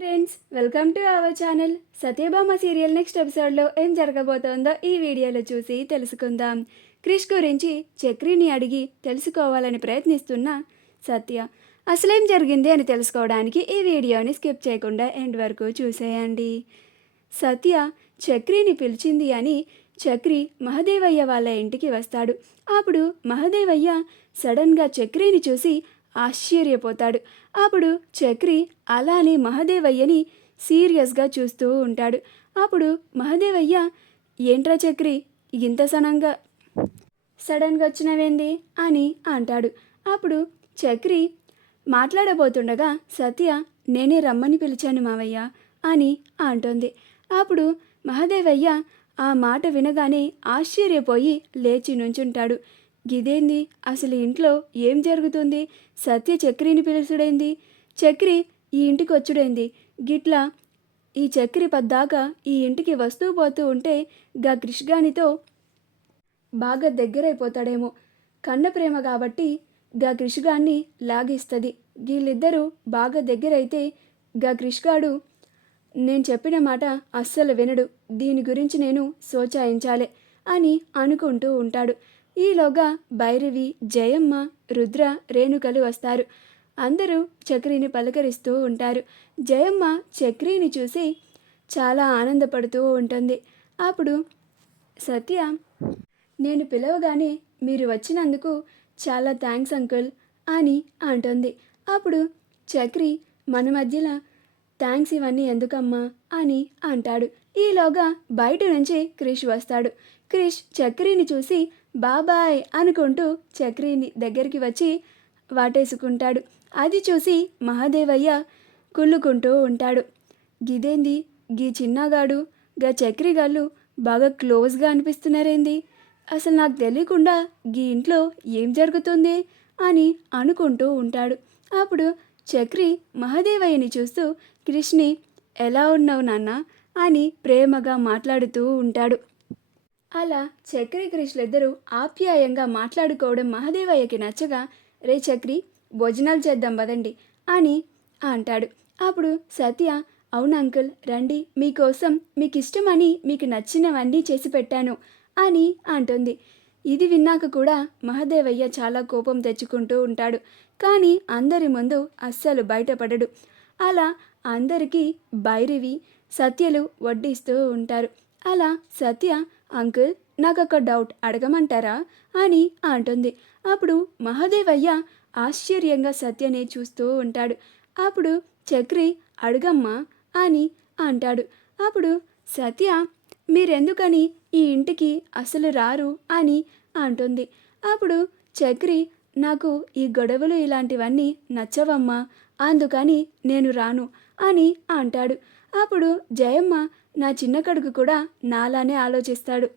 Friends, welcome to our channel. Satyabhama serial next ఎపిసోడ్లో ఏం జరగబోతోందో ఈ వీడియోలో చూసి తెలుసుకుందాం. క్రిష్ గురించి చక్రిని అడిగి తెలుసుకోవాలని ప్రయత్నిస్తున్న సత్య అసలేం జరిగింది అని తెలుసుకోవడానికి ఈ వీడియోని స్కిప్ చేయకుండా ఎండ్ వరకు చూసేయండి. సత్య చక్రిని పిలిచింది అని చక్రి మహదేవయ్య వాళ్ళ ఇంటికి వస్తాడు. అప్పుడు మహదేవయ్య సడన్గా చక్రిని చూసి ఆశ్చర్యపోతాడు. అప్పుడు చక్రి అలానే మహదేవయ్యని సీరియస్గా చూస్తూ ఉంటాడు. అప్పుడు మహదేవయ్య, ఏంట్రా చక్రి ఇంత సడన్గా వచ్చినవేంది అని అంటాడు. అప్పుడు చక్రి మాట్లాడబోతుండగా సత్య, నేనే రమ్మని పిలిచాను మావయ్య అని అంటుంది. అప్పుడు మహదేవయ్య ఆ మాట వినగానే ఆశ్చర్యపోయి లేచి నుంచుంటాడు. గిదేంది, అసలు ఇంట్లో ఏం జరుగుతుంది? సత్య చక్రిని పిలుచుడేంది? చక్రి ఈ ఇంటికి వచ్చుడేంది? గిట్లా ఈ చక్రి పద్దాకా ఈ ఇంటికి వస్తూ పోతూ ఉంటే గా కృష్గానితో బాగా దగ్గరైపోతాడేమో. కన్న ప్రేమ కాబట్టి గా కృష్గాన్ని లాగిస్తుంది. వీళ్ళిద్దరూ బాగా దగ్గరైతే గా కృష్గాడు నేను చెప్పిన మాట అస్సలు వినడు. దీని గురించి నేను సోచాయించాలే అని అనుకుంటూ ఉంటాడు. ఈలోగా భైరవి, జయమ్మ, రుద్ర, రేణుకలు వస్తారు. అందరూ చక్రిని పలకరిస్తూ ఉంటారు. జయమ్మ చక్రిని చూసి చాలా ఆనందపడుతూ ఉంటుంది. అప్పుడు సత్య, నేను పిలవగానే మీరు వచ్చినందుకు చాలా థ్యాంక్స్ అంకుల్ అని అంటుంది. అప్పుడు చక్రి, మన మధ్యలో థ్యాంక్స్ ఇవన్నీ ఎందుకమ్మా అని అంటాడు. ఈలోగా బయట నుంచి క్రిష్ వస్తాడు. క్రిష్ చక్రిని చూసి బాబాయ్ అనుకుంటూ చక్రిని దగ్గరికి వచ్చి వాటేసుకుంటాడు. అది చూసి మహాదేవయ్య కుళ్ళుకుంటూ ఉంటాడు. గిదేంది, గీ చిన్నగాడు గా చక్రిగాళ్ళు బాగా క్లోజ్గా అనిపిస్తున్నారేంది? అసలు నాకు తెలియకుండా గీ ఇంట్లో ఏం జరుగుతుంది అని అనుకుంటూ ఉంటాడు. అప్పుడు చక్రి మహాదేవయ్యని చూస్తూ క్రిష్ని, ఎలా ఉన్నావు నాన్న అని ప్రేమగా మాట్లాడుతూ ఉంటాడు. అలా చక్రి క్రిష్లిద్దరూ ఆప్యాయంగా మాట్లాడుకోవడం మహదేవయ్యకి నచ్చగా, రే చక్రి భోజనాలు చేద్దాం పదండి అని అంటాడు. అప్పుడు సత్య, అవును అంకుల్ రండి, మీకోసం మీకు ఇష్టమని మీకు నచ్చినవన్నీ చేసి పెట్టాను అని అంటుంది. ఇది విన్నాక కూడా మహదేవయ్య చాలా కోపం తెచ్చుకుంటూ ఉంటాడు. కానీ అందరి ముందు అస్సలు బయటపడడు. అలా అందరికీ భైరవి, సత్యలు వడ్డిస్తూ ఉంటారు. అలా సత్య, అంకుల్ నాకు ఒక డౌట్ అడగమంటారా అని అంటుంది. అప్పుడు మహదేవయ్య ఆశ్చర్యంగా సత్యనే చూస్తూ ఉంటాడు. అప్పుడు చక్రి, అడుగమ్మా అని అంటాడు. అప్పుడు సత్య, మీరెందుకని ఈ ఇంటికి అసలు రారు అని అంటుంది. అప్పుడు చక్రి, నాకు ఈ గొడవలు ఇలాంటివన్నీ నచ్చవమ్మా, అందుకని నేను రాను అని అంటాడు. అప్పుడు జయమ్మ, నా చిన్న కొడుకు కూడా నాలానే ఆలోచిస్తాడు.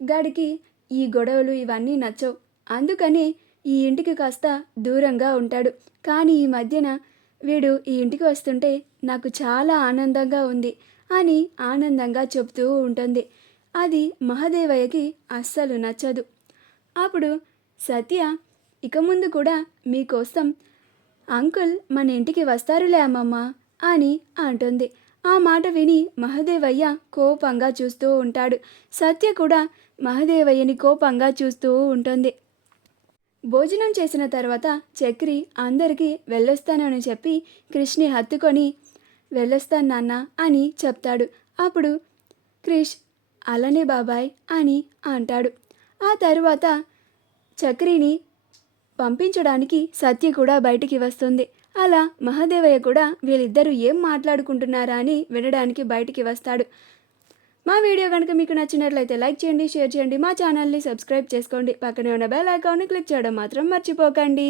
గాడికి ఈ గొడవలు ఇవన్నీ నచ్చవు, అందుకని ఈ ఇంటికి కాస్త దూరంగా ఉంటాడు. కానీ ఈ మధ్యన వీడు ఈ ఇంటికి వస్తుంటే నాకు చాలా ఆనందంగా ఉంది అని ఆనందంగా చెప్తూ ఉంటుంది. అది మహదేవయ్యకి అస్సలు నచ్చదు. అప్పుడు సత్య, ఇక ముందు కూడా మీకోసం అంకుల్ మన ఇంటికి వస్తారులే అమ్మమ్మ అని అంటుంది. ఆ మాట విని మహదేవయ్య కోపంగా చూస్తూ ఉంటాడు. సత్య కూడా మహదేవయ్యని కోపంగా చూస్తూ ఉంటుంది. భోజనం చేసిన తర్వాత చక్రి అందరికీ వెళ్ళొస్తానని చెప్పి క్రిష్ని హత్తుకొని, వెళ్ళొస్తాను నాన్న అని చెప్తాడు. అప్పుడు క్రిష్, అలానే బాబాయ్ అని అంటాడు. ఆ తరువాత చక్రిని పంపించడానికి సత్య కూడా బయటికి వస్తుంది. అలా మహదేవయ్య కూడా వీళ్ళిద్దరూ ఏం మాట్లాడుకుంటున్నారా అని వినడానికి బయటికి వస్తాడు. మా వీడియో కనుక మీకు నచ్చినట్లయితే లైక్ చేయండి, షేర్ చేయండి, మా ఛానల్ని సబ్స్క్రైబ్ చేసుకోండి, పక్కనే ఉన్న బెల్ ఐకాన్ని క్లిక్ చేయడం మాత్రం మర్చిపోకండి.